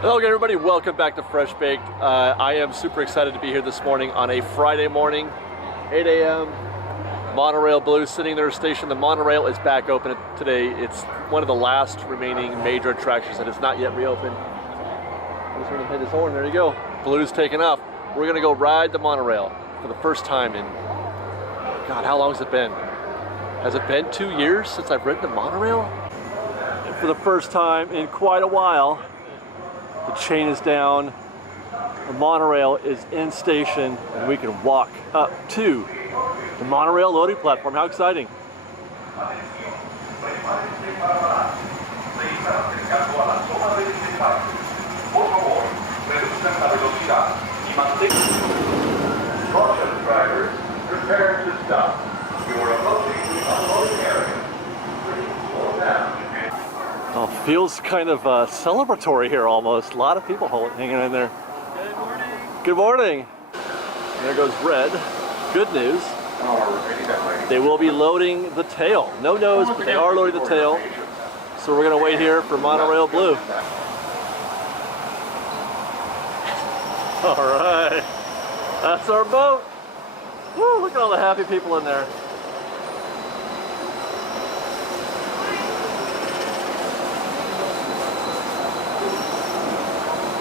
Hello again, everybody. Welcome back to FreshBaked. I am super excited to be here this morning on a Friday morning, 8 a.m. Monorail Blue sitting there station. The monorail is back open today. It's one of the last remaining major attractions that is not yet reopened. I'm just going to hit his horn. There you go. Blue's taking off. We're going to go ride the monorail for the first time in, God, how long has it been? Has it been 2 years since I've ridden the monorail? And for the first time in quite a while, the chain is down, the monorail is in station, and we can walk up to the monorail loading platform. How exciting! Caution drivers, prepare to stop. You are approaching the unloading area. Please slow down. Oh, feels kind of celebratory here almost. A lot of people hanging in there. Good morning. Good morning. There goes Red. Good news. They will be loading the tail. No nose, but they are loading the tail. So we're gonna wait here for Monorail Blue. All right, that's our boat. Woo, look at all the happy people in there.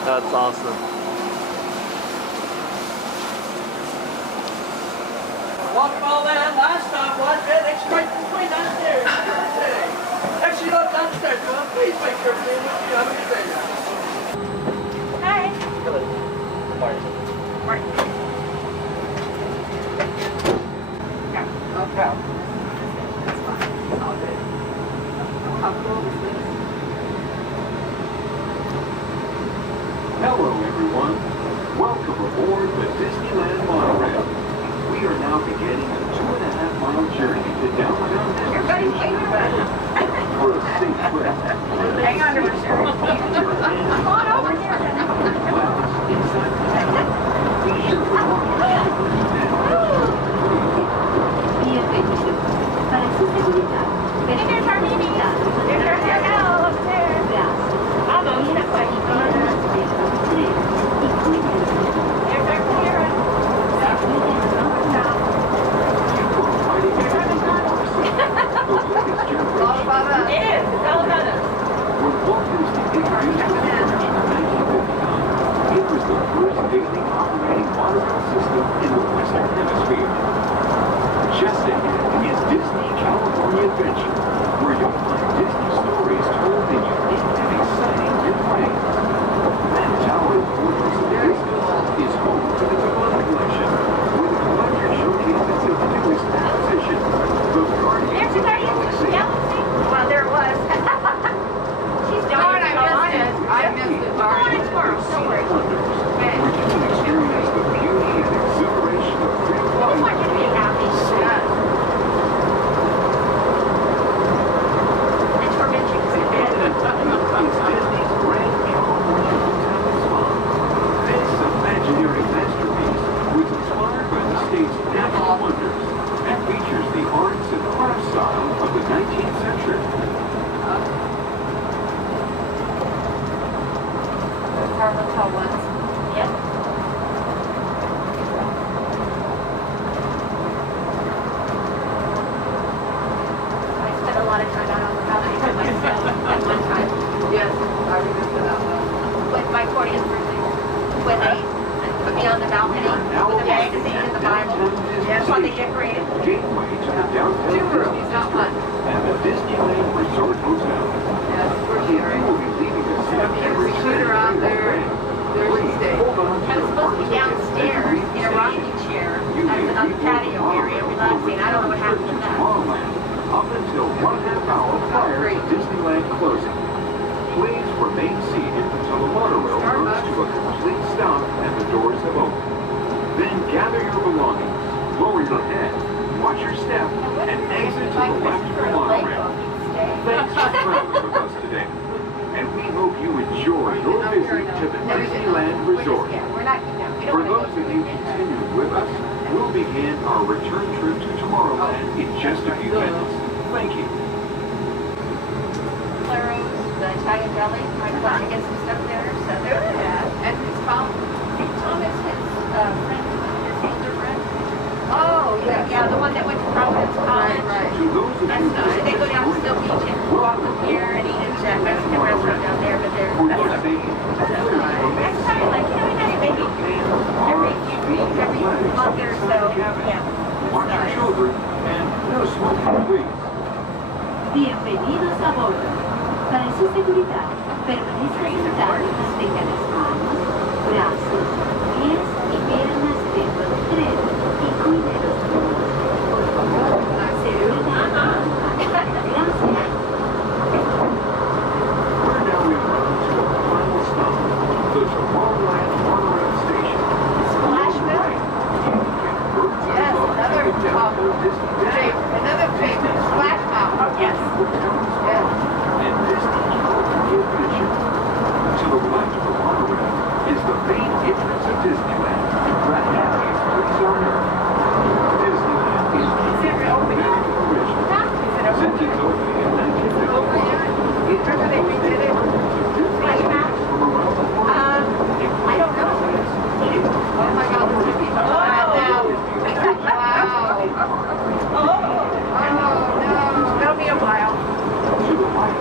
That's awesome. Welcome all that. Last stop was exit right between downstairs. Exit up downstairs. Please make sure you're with you. Have a good day now. Hi. Hello. Martin. No problem. That's fine. It's all good. How cool is this? Hello, everyone. Welcome aboard the Disneyland Monorail. We are now beginning a 2.5-mile journey to downtown Everybody's waiting for us. for a safe trip. Hang on to her shirt. Come on over here. Inside the town. Be sure to walk Bienvenido. Para su seguridad, There's our meeting. There's our hotel upstairs. Vamos. mira cuadrito de las letras 3 y cuídense. There's our Karen. It's all about us. It is. It's all about us. When Walt Disney introduced the French in 1959, it was the first daily operating monorail system in the Western Hemisphere. Just ahead is Disney California Adventure, where you'll find Disney stories told in unique and exciting new ways. That tower fortress of Disney is home to the Toronto Collection, where the collector showcases its newest acquisition, the There's the Guardians of the Galaxy. Well, there it was. She's doing it. I missed it. We'll go on it tomorrow. Don't worry. where you can experience the beauty and exhilaration of free We flight. want you to be happy. And torment you to bed. It's Disney's Grand California Hotel and Spa. This imaginary masterpiece was inspired by the state's natural wonders and features the arts and craft style of the 19th century. That's our hotel was. Yep. I spent a lot of time on the balcony by myself at one time. Yes, I remember that one. With my 40th birthday. When they put me on the balcony with the magazine and the Bible. That's what they decorated. Gateway to the downtown 2 rooms, Disney not District one. and the Disneyland Resort Hotel. Yes, we're You here. will be leaving the city There's a shooter out there. There's a Please stage. hold on to I was your supposed to be downstairs in a rocking chair on the patio area relaxing. I don't know what happened to that. Tomorrowland up until 1/2 hour prior to Disneyland closing. Please remain seated until the monorail comes to a complete stop and the doors have opened. Then gather your belongings, lower your head, watch your step, and exit to the left of the monorail. Thanks for traveling with us today, and we hope you enjoy your visit to the Disneyland Resort. We're not, we For don't want those to of go you through midnight. continuing with us, we'll begin our return trip to Tomorrowland in just a few minutes. Thank you. Claro's, the Italian deli, I got to get some stuff there, so Next time, like, you know, we have maybe every few weeks, every month or so. Yeah. Watch your children and no smoking, please. Bienvenidos a bordo. Para su seguridad, permanezca sentado y mantenga las manos, brazos, pies y piernas dentro del tren y cuide los pies. Por favor, seguridad. Gracias. We're now en route to the final stop, the Tomorrowland Monorail Station. Splash Mountain. Yes, another famous Splash Mountain. Yes. And Disney Adventure. To the left of the monorail is the main entrance of Disneyland. Right now, it's place on Earth. Disneyland is American original. Since its opening in 1955, it has hosted hundreds of Disney shows from around the world. I don't know. Oh my God, look at me. Wow. Oh, no. It'll be a while. To the right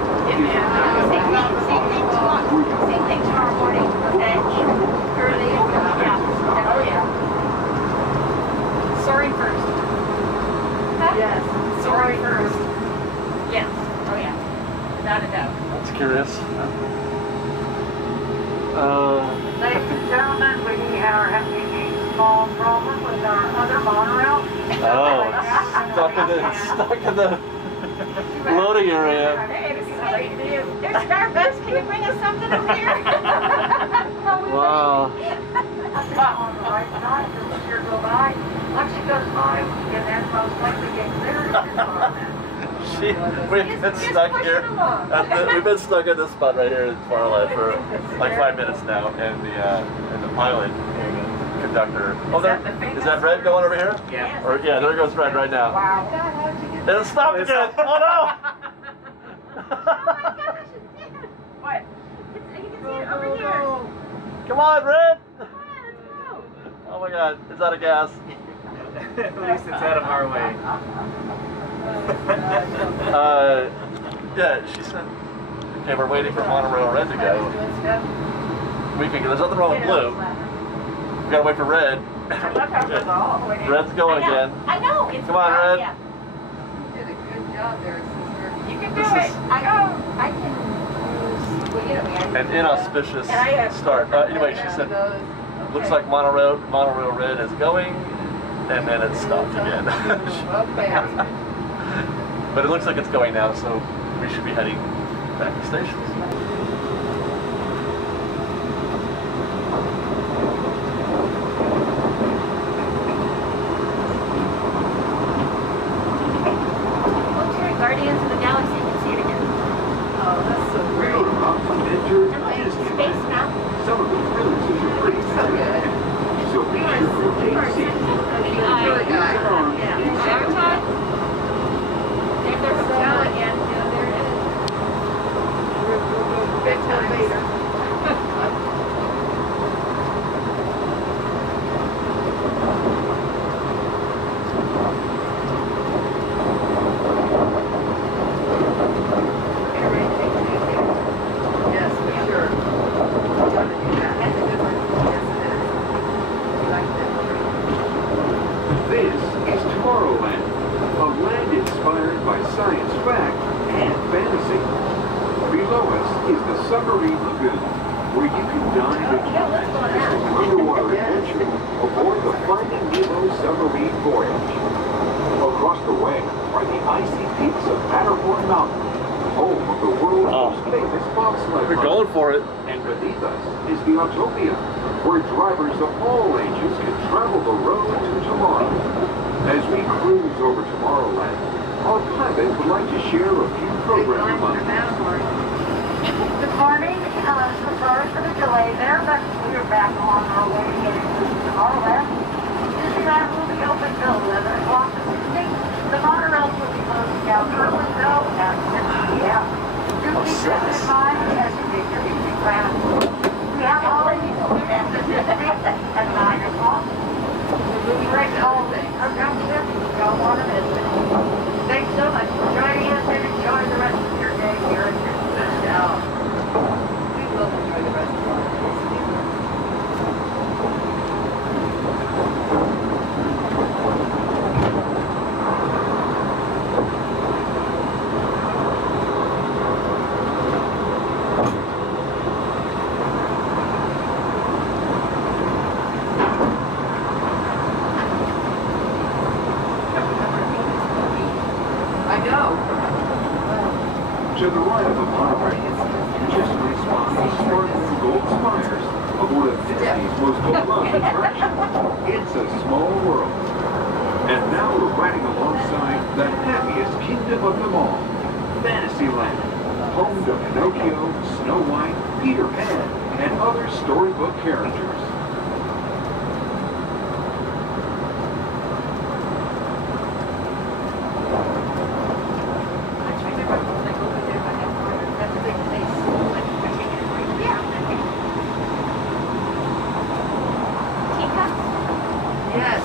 Same thing tomorrow morning, okay? Early, yeah. Oh, yeah. Sorry first. Huh? Yes. Sorry first. Yes. Oh, yeah. Without a doubt. That's curious. Ladies and gentlemen, we are having a small problem with our other monorail. Stuck in the loading area. Hey, this is great to do. There's Starbucks. Can you bring us something over here? Wow. Spot on the right side, the steer go by. Once it goes by, and then most likely get clear. We've been stuck here. We've been stuck in this spot right here in Tomorrowland for like 5 minutes now, and the pilot, conductor. Oh, there is that red going over here? Yeah. Or yeah, there goes red right now. Wow. And it stopped again. Oh no! What? You can see it over here. Come on, red! Come on, let's go. Oh my God, is that a gas? At least it's out of our way. Yeah, she said. Okay, we're waiting for Monorail Red to go. We can. There's nothing wrong with blue. We gotta wait for red. Red's going again. I know. It's Come on, Red. Yeah. You did a good job there, sister. You can do This it. is- I can use, well, you know, An inauspicious And I have- start. Anyway, she said, looks like Monorail Red is going, and then it stopped again. Okay. But it looks like it's going now, so we should be heading back to stations. Guardians of the Galaxy, you can see it again. Oh, that's so great. You're about to enter Space Disneyland. Mountain. Some of the thrills of your free So good. So be sure to take seats. Really good. Yeah. Avatar. There's their hotel again. Yeah, there it is. Good time later. Yes, for sure. That's a good one. Yes, it is. We like that. This is Tomorrowland, a land inspired by science fact and fantasy. Below us is the Submarine Lagoon, where you can dive into an underwater adventure aboard the Finding Nemo submarine voyage. Across the way are the icy peaks of Matterhorn Mountain, home of the world's most famous bobsled We're run. going for it. And beneath us is the Autopia, where drivers of all ages can travel the road to tomorrow. As we cruise over Tomorrowland, our pilot would like to share a few program reminders. Good morning. So sorry for the delay there, but we are back on our way to get into Tomorrowland. Disneyland will be open till 11 o'clock this evening. The monorails will be closing out early though at 6 p.m. Do keep this in mind as you make your evening plans. We have already opened at 9 o'clock. We'll be right home. Our downstairs, you don't want to miss it. Thanks so much for joining us and enjoy the rest of your day here at Disneyland. We will enjoy the rest of Disney's most beloved attraction. It's a small world. And now we're riding alongside the happiest kingdom of them all, Fantasyland, home to Pinocchio, Snow White, Peter Pan, and other storybook characters. Yes.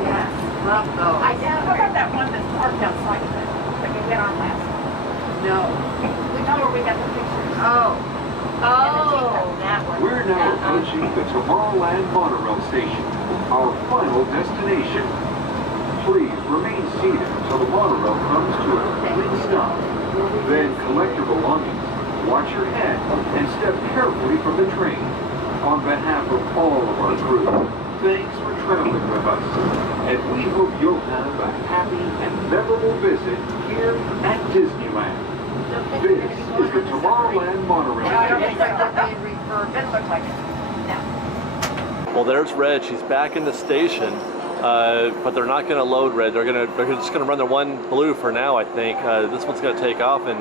Yes, love those. I know. What about that one that's parked outside of it that we went on last? No. We know where we got the pictures. Oh. That one. We're now approaching the Tomorrowland Monorail Station, our final destination. Please remain seated until the monorail comes to a complete stop. Then collect your belongings, watch your head, and step carefully from the train. On behalf of all of our crew, thanks for traveling with us, and we hope you'll have a happy and memorable visit here at Disneyland. This is the Tomorrowland Monorail I don't think Station. that would be refurbed. Didn't look like it. No. Well, there's Red. She's back in the station, but they're not going to load Red. They're just going to run their one Blue for now, I think. This one's going to take off, and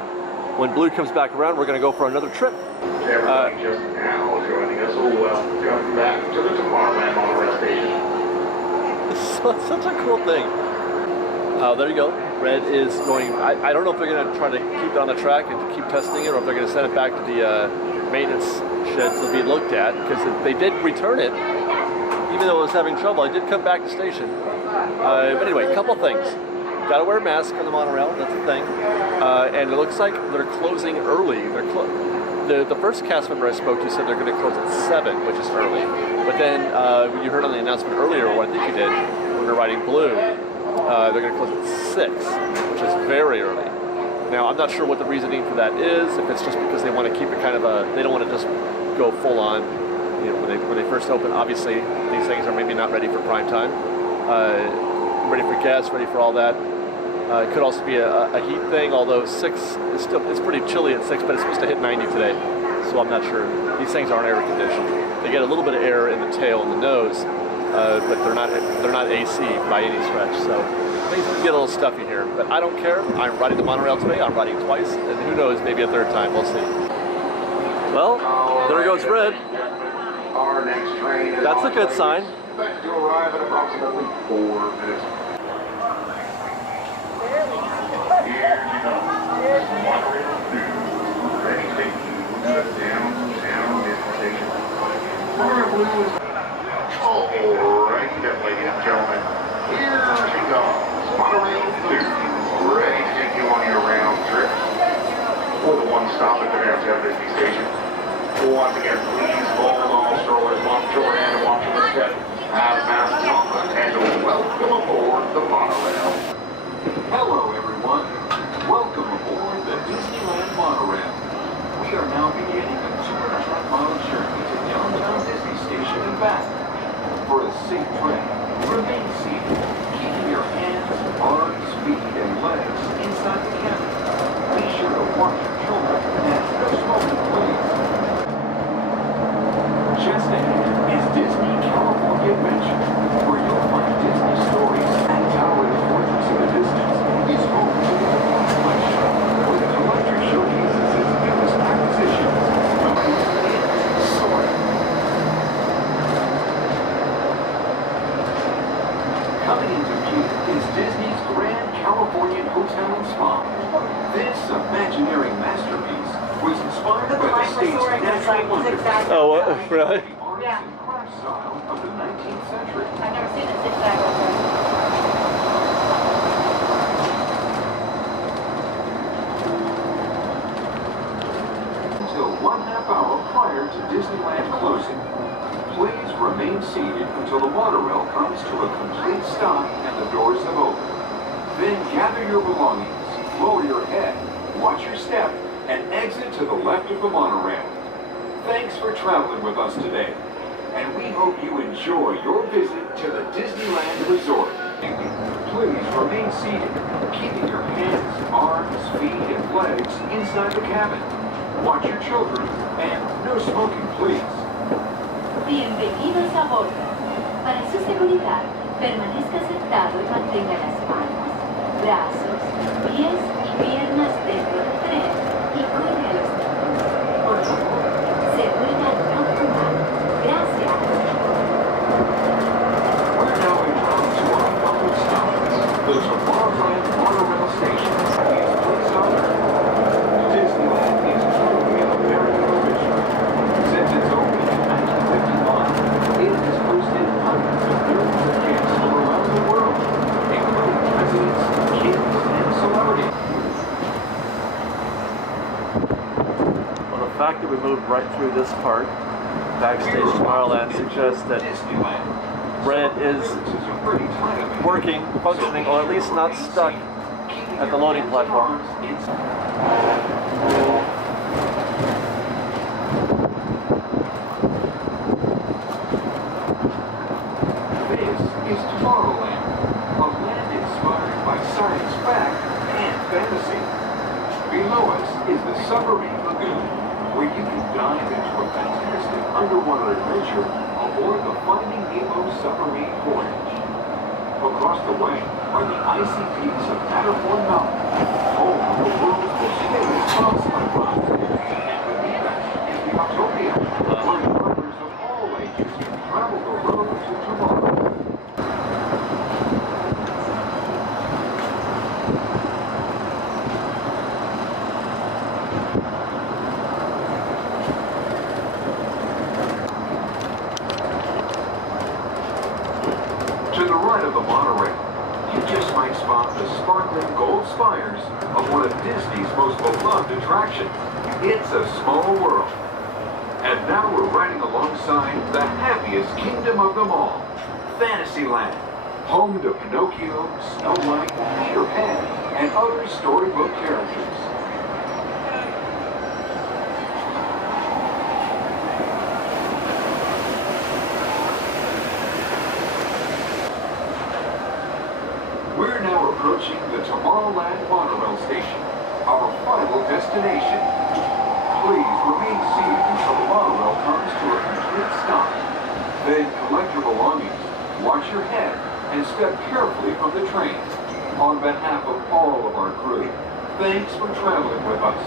when Blue comes back around, we're going to go for another trip. Everybody just now joining us. Welcome back to the Tomorrowland Monorail Station. It's such a cool thing. There you go. Red is going. I don't know if they're going to try to keep it on the track and to keep testing it, or if they're going to send it back to the maintenance shed to be looked at, because they did return it, even though it was having trouble. It did come back to station. But anyway, a couple things. Got to wear a mask on the monorail. That's the thing. And it looks like they're closing early. The first cast member I spoke to said they're going to close at 7, which is early. But then you heard on the announcement earlier, or I think you did, when they're riding Blue, they're going to close at 6, which is very early. Now, I'm not sure what the reasoning for that is. If it's just because they want to keep it kind of they don't want to just go full on. You know, when they first open, obviously these things are maybe not ready for prime time, ready for guests, ready for all that. It could also be a heat thing, although 6 is still, it's pretty chilly at 6, but it's supposed to hit 90 today, so I'm not sure. These things aren't air conditioned. They get a little bit of air in the tail and the nose, but they're not AC by any stretch, so things can get a little stuffy here. But I don't care. I'm riding the monorail today. I'm riding twice, and who knows, maybe a third time. We'll see. Well, there goes Red. Our next train is That's a good sign. expected to arrive in approximately 4 minutes. Here you go. Monorail Blue, ready to take you to the downtown destination. Monorail Blue is... Alright, ladies and gentlemen, here she goes. Monorail Blue, ready to take you on your round trip. For the one stop at the downtown Disney station. Once again, please hold all strollers, watch your hand and watch your step. Have masks on and welcome aboard the monorail. Hello, everyone. Welcome aboard the Disneyland Monorail. We are now beginning a 2.5-mile journey to downtown Disney Station and back. For a safe trip, remain seated, keeping your hands, arms, feet, and legs inside the cabin. Be sure to watch your children and no smoking, please. Just ahead is Disney California Adventure, where you'll find Disney stories and towering fortress in the distance. Is home to the Flash Show, where the collector showcases its newest acquisitions, movies, and soaring. Coming into view is Disney's Grand Californian Hotel and Spa. This imaginary masterpiece was inspired by the state's natural wonders. Oh, really? Yeah. Style of the 19th century. I've never seen a zigzag over. Until 1/2 hour prior to Disneyland closing. Please remain seated until the monorail comes to a complete stop and the doors have opened. Then gather your belongings, lower your head, watch your step, and exit to the left of the monorail. Thanks for traveling with us today, and we hope you enjoy your visit to the Disneyland Resort. Please remain seated, keeping your hands, arms, feet, and legs inside the cabin. Watch your children, and no smoking, please. bienvenidos a bordo. Para su seguridad, permanezca sentado y mantenga las manos, brazos, pies y piernas dentro del tren y cuide a los niños. Por favor, se ruega no fumar. Gracias. We're now en route to our final stop, the Tomorrowland Monorail Station. Is place on Earth. Disneyland is truly an American tradition. Since its opening in 1955, it has hosted hundreds of millions of guests from around the world, including presidents, kids, and celebrities. Well, the fact that we moved right through this part, backstage Tomorrowland, suggests that Disneyland. Red is working, functioning, or at least not stuck at the loading platform. This is Tomorrowland, a land inspired by science fact and fantasy. Below us is the Submarine Lagoon, where you can dive into a fantastic underwater adventure aboard the Finding Nemo submarine voyage. Across the way are the icy peaks of Gathercole Mountain, home of the world's most famous bobsled ride. And beneath us is the Autopia, where drivers of all ages can travel the road to tomorrow. To the right of the monorail, you just might spot the sparkling gold spires of one of Disney's most beloved attractions. It's a small world. And now we're riding alongside the happiest kingdom of them all, Fantasyland, home to Pinocchio, Snow White, Peter Pan, and other storybook characters. We're now approaching the Tomorrowland Monorail Station, our final destination. Please remain seated until the monorail comes to a complete stop. Then collect your belongings, watch your head, and step carefully from the train. On behalf of all of our crew, thanks for traveling with us.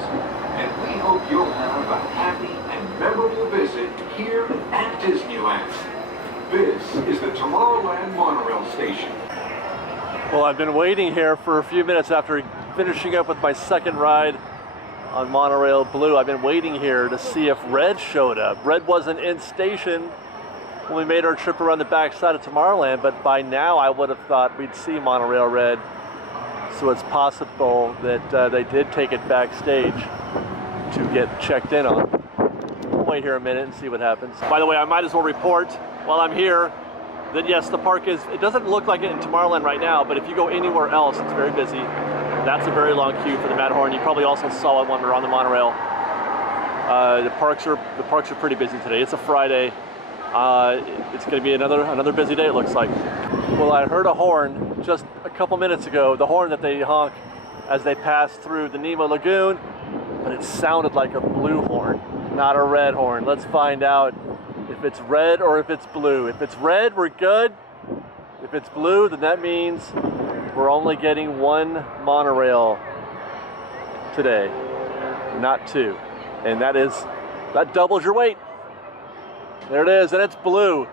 And we hope you'll have a happy and memorable visit here at Disneyland. This is the Tomorrowland Monorail Station. Well, I've been waiting here for a few minutes after finishing up with my second ride on Monorail Blue. I've been waiting here to see if Red showed up. Red wasn't in station when we made our trip around the backside of Tomorrowland, but by now I would have thought we'd see Monorail Red. So it's possible that they did take it backstage to get checked in on. We'll wait here a minute and see what happens. By the way, I might as well report while I'm here that yes, the park is, it doesn't look like it in Tomorrowland right now, but if you go anywhere else, it's very busy. That's a very long queue for the Matterhorn. You probably also saw it when we were on the monorail. The parks are pretty busy today. It's a Friday. It's going to be another busy day, it looks like. Well, I heard a horn just a couple minutes ago, the horn that they honk as they pass through the Nemo Lagoon, but it sounded like a blue horn, not a red horn. Let's find out if it's red or if it's blue. If it's red, we're good. If it's blue, then that means we're only getting one monorail today, not two. And that doubles your weight. There it is, and it's blue.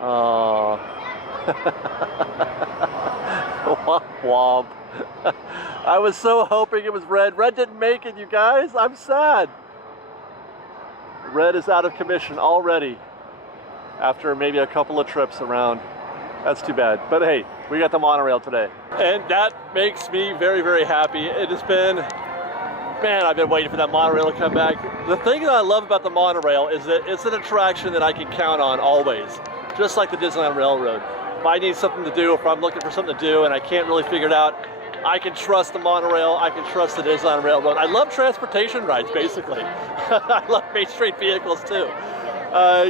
Oh. Womp womp. I was so hoping it was red. Red didn't make it, you guys. I'm sad. Red is out of commission already after maybe a couple of trips around. That's too bad. But hey, we got the monorail today. And that makes me very, very happy. It has been, man, I've been waiting for that monorail to come back. The thing that I love about the monorail is that it's an attraction that I can count on always, just like the Disneyland Railroad. If I need something to do, if I'm looking for something to do and I can't really figure it out, I can trust the monorail, I can trust the Disneyland Railroad. I love transportation rides, basically. I love Main Street vehicles too.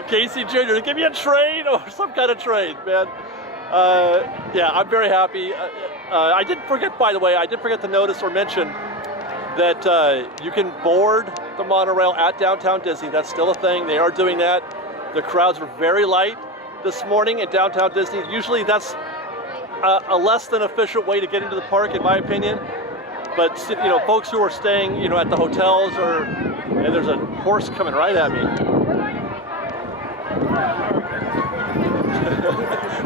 Casey Jr., give me a train or some kind of train, man. Yeah, I'm very happy. I did forget, by the way, to notice or mention that you can board the monorail at Downtown Disney. That's still a thing. They are doing that. The crowds were very light this morning in downtown Disney. Usually that's a less than efficient way to get into the park, in my opinion. But you know, folks who are staying, you know, at the hotels, or and there's a horse coming right at me.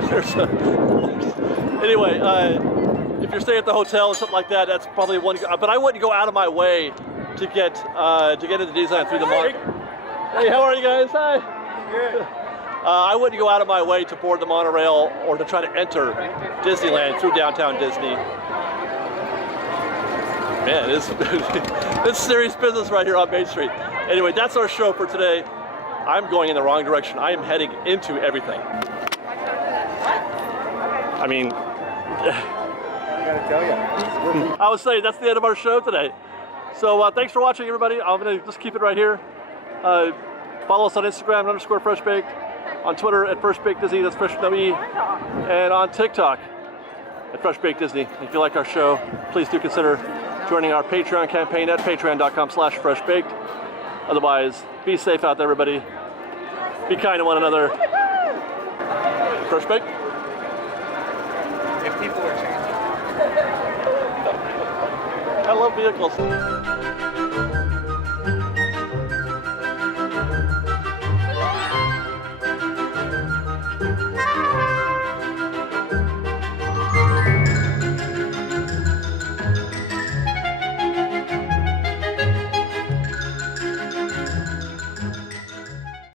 There's a horse. Anyway, if you're staying at the hotel or something like that, that's probably one. But I wouldn't go out of my way to get into Disneyland through the mall. Hey, how are you guys? Hi. Good. I wouldn't go out of my way to board the monorail or to try to enter Disneyland through downtown Disney. Man, it's serious business right here on Main Street. Anyway, that's our show for today. I'm going in the wrong direction. I am heading into everything. I mean, I gotta tell you. I was saying that's the end of our show today. So thanks for watching, everybody. I'm gonna just keep it right here. Follow us on Instagram _FreshBaked, on Twitter at FreshBaked Disney, that's Fresh with E, and on TikTok at FreshBaked Disney. If you like our show, please do consider joining our Patreon campaign at patreon.com/freshbaked. Otherwise, be safe out there, everybody. Be kind to one another. FreshBaked? If people are changing. I love vehicles.